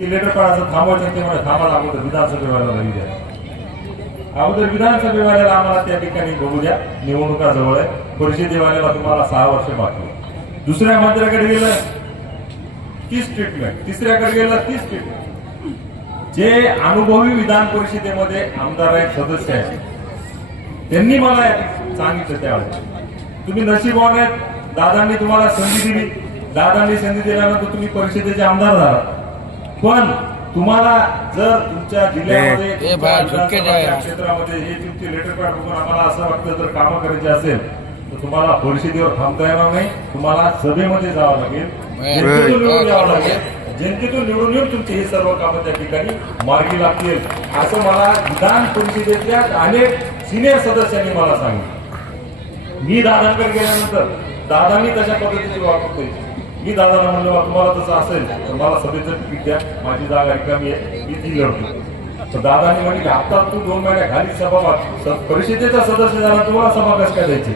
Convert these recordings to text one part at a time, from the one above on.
की letter pad थांबवायचं ते म्हणजे थांबायला अगोदर विधानसभेवाल्याला येऊ द्या. अगोदर विधानसभेवाल्याला आम्हाला त्या ठिकाणी बघू द्या. निवडणुका जवळ आहे परिषदेवाल्याला तुम्हाला सहा वर्ष बाकी दुसऱ्या मंत्र्याकडे गेलं तीच ट्रीटमेंट तिसऱ्याकडे गेलं तीच ट्रीटमेंट जे अनुभवी विधान परिषदेमध्ये आमदार आहेत सदस्य आहेत. त्यांनी मला सांगितलं त्यावेळेस तुम्ही नशीबवान आहेत. दादांनी तुम्हाला संधी दिली. दादांनी संधी दिल्यानंतर तुम्ही परिषदेचे आमदार झाला पण तुम्हाला जर तुमच्या जिल्ह्यामध्ये. क्षेत्रामध्ये हे तुमचे लेटर पॅड बघून आम्हाला असं वाटतं जर कामं करायची असेल तर तुम्हाला परिषदेवर थांबता येणार नाही तुम्हाला सभेमध्ये जावं लागेल. जनतेतून निवडून यावं लागेल. जनतेतून निवडून येऊन तुमची हे सर्व कामं त्या ठिकाणी मार्गी लागतील. असं मला विधान परिषदेतल्या अनेक सिनियर सदस्यांनी मला सांगितलं. मी दादांकडे गेल्यानंतर दादांनी तशा पद्धतीची वागणूक द्यायची मी दादाला म्हणलो तुम्हाला तसं असेल तर मला सभेचं तिकीट द्या. माझी जागा रिकामी आहे. मी ती लढतो तर दादांनी म्हणले आता तू दोन महिन्या खाली सभा परिषदेचा सदस्य झाला तुम्हाला सभा कस काय द्यायची?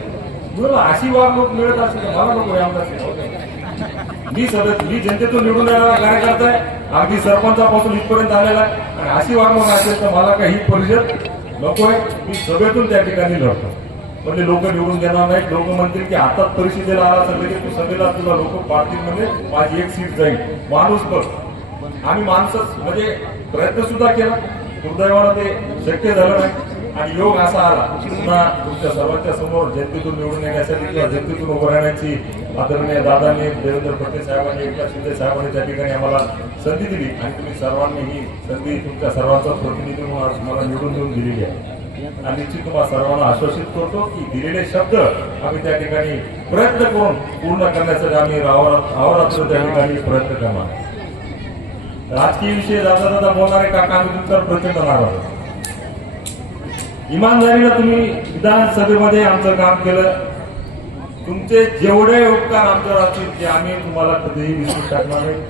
मी अशी वागणूक मिळत असेल मला नको आहे आमदार मी सदस्य मी जनतेतून निवडून येणारा कार्यकर्ता आहे. अगदी सरपंचापासून इथपर्यंत आलेला आहे. आणि अशी वागणूक असेल तर मला काही ही परिषद नको आहे. मी सभेतून त्या ठिकाणी लढतो. म्हणजे लोक निवडून देणार नाहीत. लोक म्हणतील की आता परिषदेला आला असेल की तू सभेला तुला लोक पाडतील म्हणजे माझी एक सीट जाईल. माणूस बघ. आम्ही माणसंच म्हणजे प्रयत्न सुद्धा केला. दुर्दैवानं ते शक्य झालं नाही. आणि योग असा आला. पुन्हा तुमच्या सर्वांच्या समोर जनतेतून निवडून येण्यासाठी किंवा जनतेतून उभं राहण्याची आदरणीय दादांनी देवेंद्र फडणवीस साहेबांनी एकनाथ शिंदे साहेबांनी त्या ठिकाणी आम्हाला संधी दिली. आणि तुम्ही सर्वांनी ही संधी तुमच्या सर्वांचा प्रतिनिधी म्हणून आज मला निवडून देऊन दिलेली आहे. आणि निश्चित तुम्हाला सर्वांना आश्वासित करतो की दिलेले शब्द आम्ही त्या ठिकाणी प्रयत्न करून पूर्ण करण्यासाठी आम्ही अहोरात्र त्या ठिकाणी प्रयत्न करणार. राजकीय विषय जाता जाता बोलणारे काका आम्ही तुमच्यावर प्रचंड नाराज आहोत. इमानदारीनं तुम्ही विधानसभेमध्ये आमचं काम केलं. तुमचे जेवढे उपकार आमच्यावर असतील ते आम्ही तुम्हाला कधीही विसरू शकणार नाही.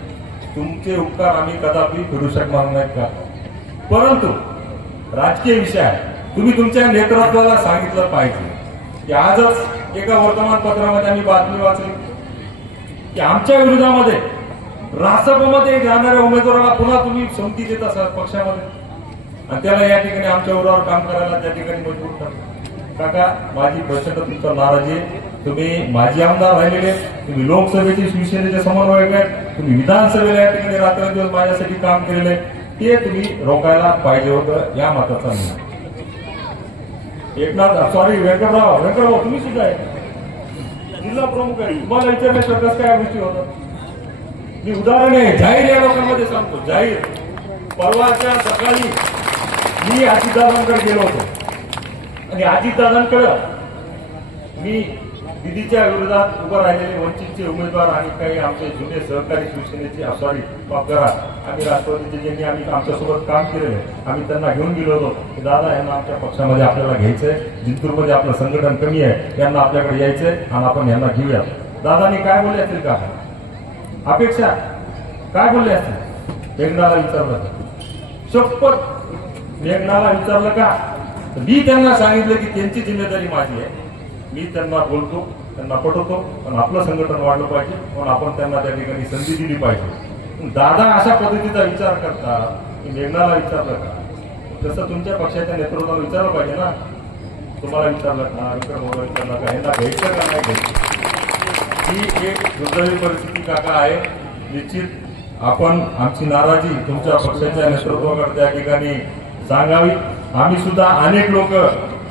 तुमचे उपकार आम्ही कदापि फिरू शकणार नाही का? परंतु राजकीय विषय आहे. तुम्ही तुमच्या नेतृत्वाला सांगितलं पाहिजे. की आजच एका वर्तमानपत्रामध्ये आम्ही बातमी वाचली. की आमच्या विरोधामध्ये रासपमध्ये जाणाऱ्या उमेदवाराला पुन्हा तुम्ही संधी देत असाल पक्षामध्ये. आणि त्याला या ठिकाणी आमच्या उरावर काम करायला त्या ठिकाणी मजबूर करा. काका माझी प्रचंड तुमचा नाराजी आहे. तुम्ही माजी आमदार राहिलेले तुम्ही लोकसभेचे शिवसेनेचे समन्वयक आहेत. तुम्ही विधानसभेला या ठिकाणी रात्रंदिवस माझ्यासाठी काम केलेलं आहे. ते तुम्ही रोखायला पाहिजे होतं या मताचा निर्णय एकनाथ सॉरी व्यंकटराव व्यंकटराव तुम्ही सुद्धा आहे. जिल्हा प्रमुख आहे. तुम्हाला विचारण्याच्या कसं काय गोष्टी होतात मी उदाहरण आहे. जाहीर या लोकांमध्ये सांगतो. जाहीर. परवाच्या सकाळी मी अजितदादांकडे गेलो होतो. आणि अजितदादांकडं मी दिदीच्या विरोधात उभं राहिलेले वंचितचे उमेदवार आणि काही आमचे जुने सहकारी शिवसेनेचे सॉरी माफ करा आम्ही राष्ट्रवादीचे ज्यांनी आम्ही आमच्यासोबत काम केलेलं आहे आम्ही त्यांना घेऊन गेलो होतो. की दादा यांना आमच्या पक्षामध्ये आपल्याला घ्यायचंय. जिंतूरमध्ये आपलं संघटन कमी आहे यांना आपल्याकडे यायचंय आणि आपण यांना घेऊया. दादानी काय बोलले असतील का? अपेक्षा? काय बोलले असतील? मेघनाला विचारलं शपथ? मेघनाला विचारलं का? मी त्यांना सांगितलं की त्यांची जिम्मेदारी माझी आहे. मी त्यांना बोलतो त्यांना पटवतो पण आपलं संघटन वाढलं पाहिजे पण आपण त्यांना त्या ठिकाणी संधी दिली पाहिजे. दादा अशा पद्धतीचा विचार करता की मेघनाला विचारलं का? तसं तुमच्या पक्षाच्या नेतृत्वाला विचारलं पाहिजे ना. तुम्हाला विचारलं का? विक्रमला विचारलं का? यांना घ्यायचं का नाही घ्यायचं? ही एक दुर्दैवी परिस्थिती काका आहे? निश्चित आपण आमची नाराजी तुमच्या पक्षाच्या नेतृत्वाकडे त्या ठिकाणी सांगावी. आम्ही सुद्धा अनेक लोक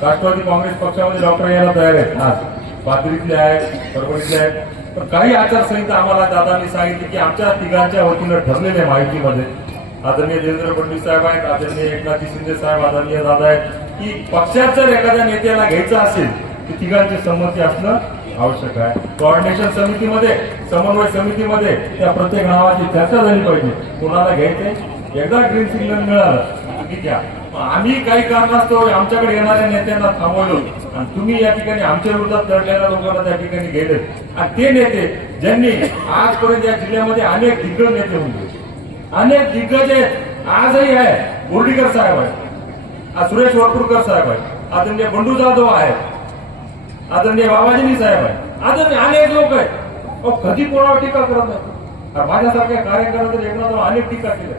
राष्ट्रवादी काँग्रेस पक्षामध्ये डॉक्टर यायला तयार आहेत. आज पाथरीतले आहेत परभणीतले आहेत. पण काही आचारसंहिता आम्हाला दादांनी सांगितली की आमच्या तिघांच्या वतीनं ठरलेल्या माहितीमध्ये. आदरणीय देवेंद्र फडणवीस साहेब आहेत आदरणीय एकनाथजी शिंदे साहेब आदरणीय दादा आहेत. की पक्षात जर एखाद्या नेत्याला घ्यायचं असेल की तिघांची संमती असणं आवश्यक आहे. कोऑर्डिनेशन समितीमध्ये समन्वय समितीमध्ये त्या प्रत्येक नावाची चर्चा झाली पाहिजे. कोणाला घ्यायचंय? एकदा ग्रीन सिग्नल मिळालं. तुम्ही द्या. आम्ही काही कारणास्तव आमच्याकडे येणाऱ्या नेत्यांना थांबवलो. आणि तुम्ही या ठिकाणी आमच्या विरोधात लढलेल्या लोकांना त्या ठिकाणी गेले. आणि ते नेते ज्यांनी आजपर्यंत या जिल्ह्यामध्ये अनेक दिग्गज नेते होते. अनेक दिग्गज आहेत. आजही आहे. बोर्डीकर साहेब आहेत. आज सुरेश वरपूरकर साहेब आहेत. आदरणीय बंडू जाधव आहेत. आदरणीय बाबाजीनी साहेब आहेत. आदरणीय अनेक लोक आहेत. कधी कोणावर टीका करत नाही माझ्यासारख्या कार्यकर्त्यांनी एकनाथ अनेक टीका केल्या.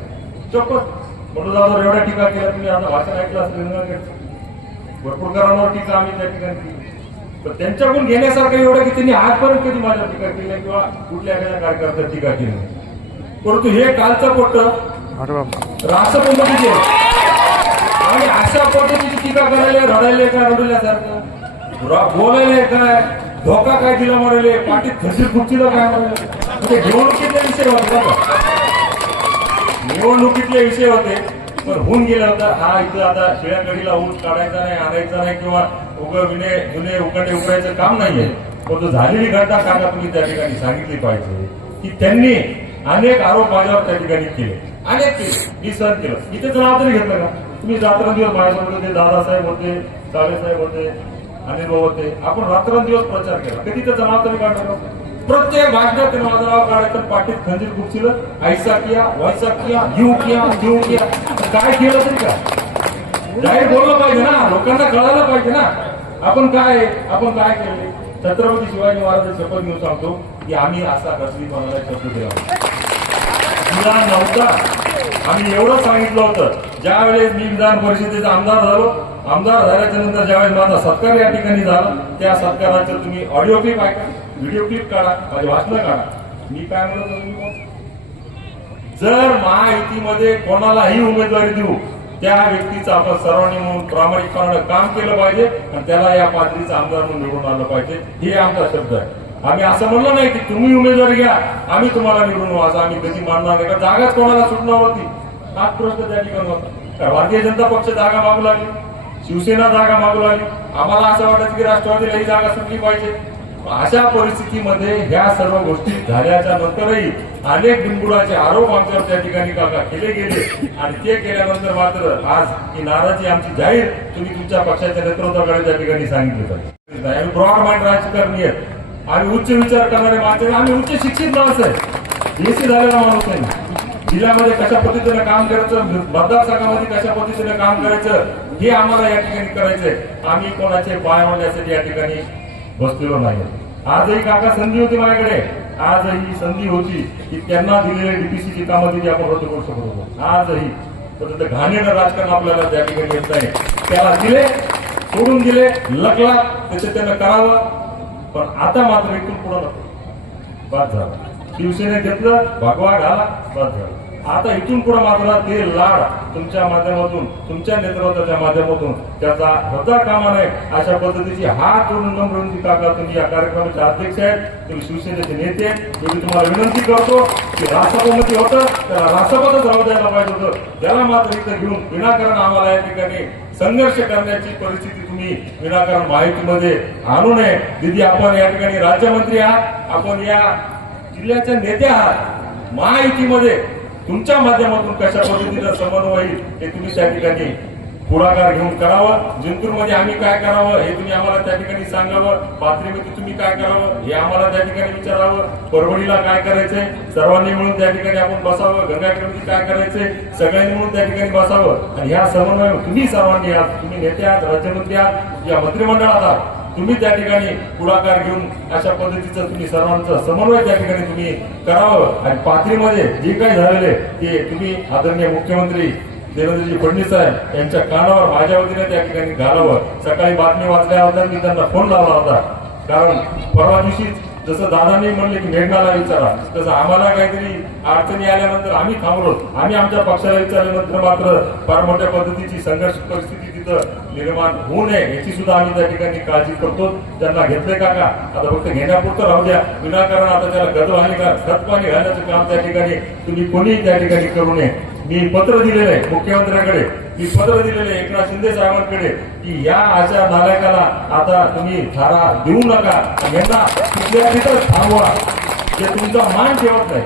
चप्पल म्हणून एवढ्या टीका केल्या. तुम्ही आता भाषण ऐकलं असेल रिंगणगडचं. भरपूर घरांवर टीका आम्ही त्या ठिकाणी केली. पण त्यांच्याकडून घेण्यासारखं एवढं की त्यांनी आजपर्यंत कधी माझ्या टीका केली नाही किंवा कुठल्या एखाद्या कार्यकर्त्यावर टीका केली परंतु हे कालचं पोट राष्ट्रपतीचे आणि अशा पद्धतीची टीका करायला रडायले काय रडल्यासारखं? रा- बोलायले काय? धोका काय दिला म्हणाले पाठीत खसीर खुर्चीला काय म्हणाले म्हणजे निवडणुकीतले विषय बघा निवडणुकीतले विषय होते पण होऊन गेला होता हा इथं आता शिळ्या ऊस काढायचा नाही आणायचा नाही किंवा उग विने जुने उकडे उकडायचं काम नाहीये. परंतु झालेली घटना काका तुम्ही त्या ठिकाणी सांगितली पाहिजे. की त्यांनी अनेक आरोप माझ्यावर त्या ठिकाणी केले. अनेक केले. मी सहन केलं. इथे जर तरी घेतलं का? तुम्ही रात्रंदिवस माझ्यासोबत होते दादासाहेब होते साहेब होते अनिल होते. आपण रात्रंदिवस प्रचार केला. कधी त्याचं नाव तरी काढलं प्रत्येक भाषणात ते माझं नाव पाठीत खंजीर खुपशीलं ऐसा किया वैसा किया यू किया यू किया काय केलं तरी का? जाहीर बोललं पाहिजे ना. लोकांना कळायला पाहिजे ना. आपण काय आहे? आपण काय केले? छत्रपती शिवाजी महाराज शपथ घेऊन सांगतो की आम्ही असा कसली कोणाला शब्द दिला तुला नव्हता. आम्ही एवढं सांगितलं होतं. ज्यावेळेस मी विधान परिषदेचा आमदार झालो आमदार झाल्याच्यानंतर ज्यावेळेस माझा सत्कार या ठिकाणी झाला त्या सत्काराचं तुम्ही ऑडिओ क्लिप ऐका. व्हिडिओ क्लिप काढा माझी वाचना काढा. मी काय म्हणत होतो जर महायुतीमध्ये कोणालाही उमेदवारी देऊ त्या व्यक्तीचं आपण सर्वांनी म्हणून प्रामाणिकपणानं काम केलं पाहिजे आणि त्याला या पातळीचं आमदार म्हणून निवडून आलं पाहिजे. हे आमचा शब्द आहे. आम्ही असं म्हणलं नाही की तुम्ही उमेदवारी घ्या आम्ही तुम्हाला निवडून येऊ असं आम्ही कधी मानणार नाही. का जागाच कोणाला सुटणार होती हा प्रश्न त्या ठिकाणी होता. भारतीय जनता पक्ष जागा मागू लागली. शिवसेना जागा मागू लागली. आम्हाला असं वाटत की राष्ट्रवादीला ही जागा सुटली पाहिजे. अशा परिस्थितीमध्ये ह्या सर्व गोष्टी झाल्याच्या नंतरही अनेक बिनबुडाचे आरोप आमच्यावर त्या ठिकाणी काका केले गेले? आणि ते केल्यानंतर मात्र आज ही नाराजी आमची जाहीर तुम्ही तुमच्या पक्षाच्या नेतृत्वाकडे त्या ठिकाणी सांगितलं आम्ही ब्रॉड माइंड राजकारणी आहेत. आम्ही उच्च विचार करणारे माणसं आम्ही उच्च शिक्षित माणसं आहे एसी झालेला माणूस नाही जिल्ह्यामध्ये कशा पद्धतीने काम करायचं? मतदारसंघामध्ये कशा पद्धतीने काम करायचं? हे आम्हाला या ठिकाणी करायचंय. आम्ही कोणाचे पाय मांडण्यासाठी या ठिकाणी बसलेलो नाही आजही काका संधी होती माझ्याकडे. आजही ही संधी होती की त्यांना दिलेल्या डीपीसीची कामं तिथे आपण रद्द करू शकत होतो. आजही. तर ते घाणेरडं राजकारण आपल्याला त्या ठिकाणी येत नाही त्याला दिले सोडून दिले लकला त्याचे त्यांना करावं. पण आता मात्र इथून पुढं नको. बाद झाला. शिवसेने घेतलं भगवा घाला बाद झाला. आता इथून पुढे मात्र ते लाड तुमच्या माध्यमातून तुमच्या नेतृत्वाच्या माध्यमातून. त्याचा होता कामा नये अशा पद्धतीची हात जोडून नम्र काका तुम्ही या कार्यक्रमाचे अध्यक्ष आहेत तुम्ही शिवसेनेचे नेते मी तुम्हाला विनंती करतो की राष्ट्रपती होतं त्याला राष्ट्रपतच राहू द्यायला पाहिजे होतं. त्याला मात्र इथं घेऊन विनाकारण आम्हाला या ठिकाणी संघर्ष करण्याची परिस्थिती तुम्ही विनाकारण माहितीमध्ये आणू नये. दिदी आपण या ठिकाणी राज्यमंत्री आहात. आपण या जिल्ह्याच्या नेते आहात. महायुतीमध्ये तुमच्या माध्यमातून कशा पद्धतीचा समन्वय होईल हे तुम्ही त्या ठिकाणी पुढाकार घेऊन करावं? जिंतूरमध्ये आम्ही काय करावं हे तुम्ही आम्हाला त्या ठिकाणी सांगावं. पाथरीमध्ये तुम्ही काय करावं हे आम्हाला त्या ठिकाणी विचारावं. परभणीला काय करायचंय? सर्वांनी मिळून त्या ठिकाणी आपण बसावं. गंगाखेडमध्ये काय करायचंय? सगळ्यांनी मिळून त्या ठिकाणी बसावं. आणि ह्या समन्वय तुम्ही सर्वांनी आहात तुम्ही नेते आहात राज्यमंत्री आहात या मंत्रिमंडळात आहात. तुम्ही त्या ठिकाणी पुढाकार घेऊन अशा पद्धतीचं तुम्ही सर्वांचं समन्वय त्या ठिकाणी तुम्ही करावं. आणि पाथरीमध्ये जे काही झालेले ते तुम्ही आदरणीय मुख्यमंत्री देवेंद्रजी फडणवीस साहेब यांच्या कानावर माझ्या वतीने त्या ठिकाणी घालावं. सकाळी बातमी वाचल्यानंतर मी त्यांना फोन लावला होता. कारण परवा दिवशीच जसं दादांनी म्हणले की मेघनाला विचारा तसं आम्हाला काहीतरी अडचणी आल्यानंतर आम्ही थांबलो. आम्ही आमच्या पक्षाला विचारल्यानंतर मात्र फार मोठ्या पद्धतीची संघर्ष परिस्थिती तिथं निर्माण होऊ नये याची सुद्धा आम्ही त्या ठिकाणी काळजी करतो. त्यांना घेतले काका आता फक्त घेण्यापुरतं राहू द्या. विनाकारण आता त्याला गदवाणी खतपाणी घालण्याचं काम त्या ठिकाणी तुम्ही कोणीही त्या ठिकाणी करू नये. मी पत्र दिलेलं आहे मुख्यमंत्र्यांकडे. मी पत्र दिलेलं आहे एकनाथ शिंदे साहेबांकडे की या अशा नालायकाला आता तुम्ही थारा देऊ नका. यांना तिथल्या तिथं थांबवा. जे तुमचा मान ठेवत नाही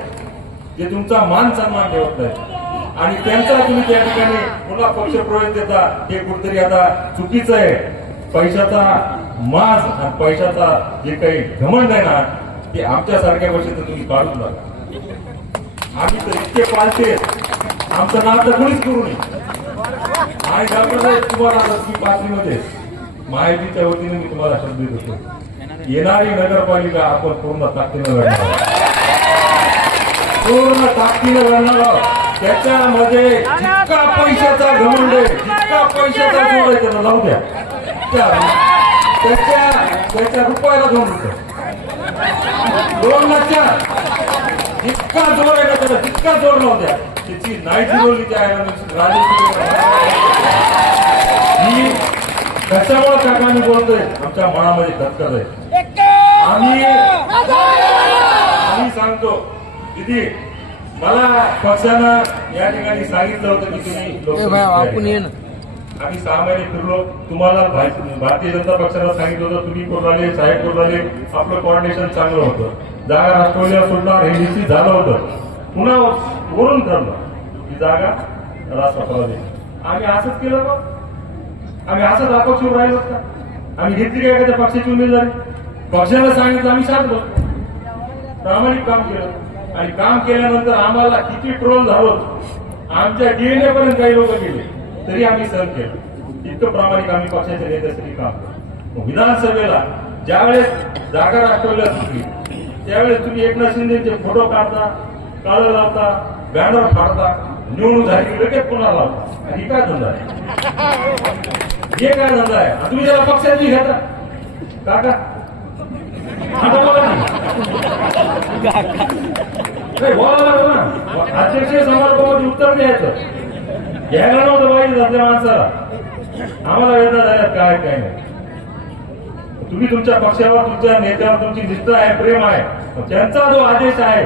जे तुमचा मान सन्मान ठेवत नाही. आणि त्यांचा तुम्ही त्या ठिकाणी पुन्हा पक्ष प्रवेश देता हे कुठेतरी आता चुकीचं आहे. पैशाचा मास आणि पैशाचा जे काही घमंड आहे ना ते आमच्यासारख्या सारख्या तर तुम्ही काढून नका आम्ही तर इतके पाळते आमचं आमचं तर कोणीच करू नये. आणि डॉक्टर साहेब तुम्हाला दसवी पाचवीमध्ये. माहितीच्या वतीने मी तुम्हाला शब्द देतो. येणारी नगरपालिका आपण पूर्ण ताकदीनं लढणार पूर्ण ताकदीनं लढणार आहोत. त्याच्यामध्ये जितका पैशाचा घमंड जितका पैशाचा जोड आहे त्याला लावू द्या. त्या- त्याच्या त्याच्या रुपयाला दोन रुपये. दोन लाख जितका जोर आहे ना त्याला जितका जोर लावू द्या. त्याची नाही फिरवली त्या ही कशामुळे काकांनी बोलतोय? आमच्या मनामध्ये खतखत आहे. आम्ही आम्ही सांगतो दिदी मला पक्षानं या ठिकाणी सांगितलं होतं की तुम्ही आपण ये लोकसभेत ना. आम्ही सहा महिने फिरलो. तुम्हाला भाई- भारतीय जनता पक्षाला सांगितलं होतं तुम्ही करून राहिले? साहेब करून राहिले? आपलं कोऑर्डिनेशन चांगलं होतं. जागा राष्ट्रवादीला सुटणार हे निश्चित झालं होतं. पुन्हा वरून ठरलं की जागा राष्ट्रवादी आम्ही असंच केलं का आम्ही असंच अपक्ष उभं राहिलो का आम्ही घेतली का एखाद्या पक्षाची उमेदवारी? पक्षाला सांगितलं आम्ही बसलो. प्रामाणिक काम केलं. आणि काम केल्यानंतर आम्हाला किती ट्रोल झालो आमच्या डीएनए पर्यंत काही लोक गेले. तरी आम्ही सर केलं. इतकं प्रामाणिक आम्ही पक्षाच्या नेत्यासाठी काम केलं. विधानसभेला ज्यावेळेस जागा राखवल्या तुम्ही त्यावेळेस तुम्ही एकनाथ शिंदेचे फोटो काढता काळं लावता बॅनर फाडता निवडून झाली लगेच पुन्हा लावता. आणि ही काय धंदा आहे? हे काय धंदा आहे? तुम्ही त्याला पक्षाची घेता. काका. अध्यक्ष समारंभामध्ये उत्तर द्यायचं. घ्यायला नव्हतं पाहिजे आपल्या माणसाला. आम्हाला वेदना झाल्यात काय काय नाही. तुम्ही तुमच्या पक्षावर तुमच्या नेत्यावर तुमची निष्ठा आहे प्रेम आहे. त्यांचा जो आदेश आहे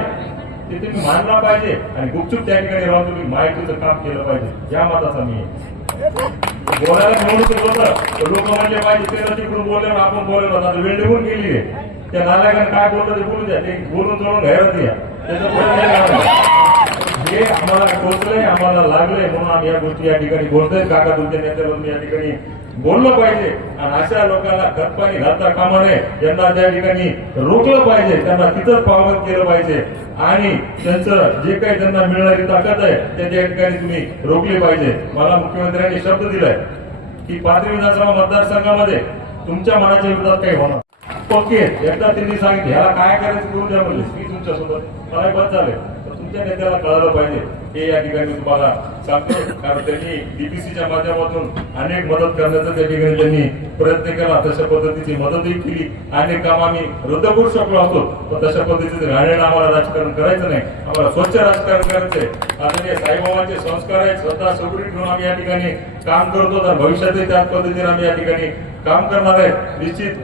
ते तुम्ही मानला पाहिजे आणि गुपचूप त्या ठिकाणी राहून तुम्ही माहितीचं काम केलं पाहिजे. या मताचा मी बोलायला निवडणूक होतं लोक म्हणजे पाहिजे ते तिकडून बोलले आपण बोललो. आता वेळ निघून गेली त्या नालायकाने काय बोललं ते बोलू द्या. ते बोलून जोडून घ्यायला द्या हे आम्हाला टोचलंय आम्हाला लागलंय म्हणून आम्ही या गोष्टी या ठिकाणी बोलतोय. काका तुमच्या नेत्यावरून या ठिकाणी बोललं पाहिजे. आणि अशा लोकांना खतपाणी घालता कामा नये. ज्यांना त्या ठिकाणी रोखलं पाहिजे. त्यांना तिथंच पावन केलं पाहिजे. आणि त्यांचं जे काही त्यांना मिळणारी ताकद आहे ते त्या ठिकाणी तुम्ही रोखली पाहिजे. मला मुख्यमंत्र्यांनी शब्द दिलाय की पाथरी विधानसभा मतदारसंघामध्ये तुमच्या मनाच्या विरोधात काही होणार ओके एकदा त्यांनी सांगितलं ह्याला काय करायचं करून द्या म्हणले मी तुमच्यासोबत मला बंद झाले. तुमच्या नेत्याला कळालं पाहिजे. हे या ठिकाणी तुम्हाला सांगतो. कारण त्यांनी डीपीसीच्या माध्यमातून अनेक मदत करण्याचा त्या ठिकाणी त्यांनी प्रयत्न केला. तशा पद्धतीची मदतही केली. अनेक काम आम्ही रद्द करू शकलो असतो. पण तशा पद्धतीचं घाणेरडं आम्हाला राजकारण करायचं नाही. आम्हाला स्वच्छ राजकारण करायचंय आदरणीय साईबाबांचे संस्कार आहेत. स्वतः सगळी ठेवून आम्ही या ठिकाणी काम करतो. तर भविष्यातही त्याच पद्धतीने आम्ही या ठिकाणी काम करणार आहे. निश्चित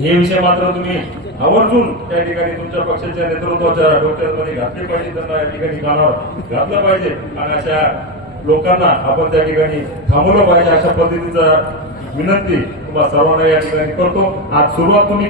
हे विषय मात्र तुम्ही आवर्जून त्या ठिकाणी तुमच्या पक्षाच्या नेतृत्वाच्या डोक्यामध्ये घातले पाहिजे त्यांना या ठिकाणी कानावर घातलं पाहिजे. आणि अशा लोकांना आपण त्या ठिकाणी थांबवलं पाहिजे अशा पद्धतीचा विनंती तुम्हाला सर्वांना या ठिकाणी करतो. आज सुरुवात तुम्ही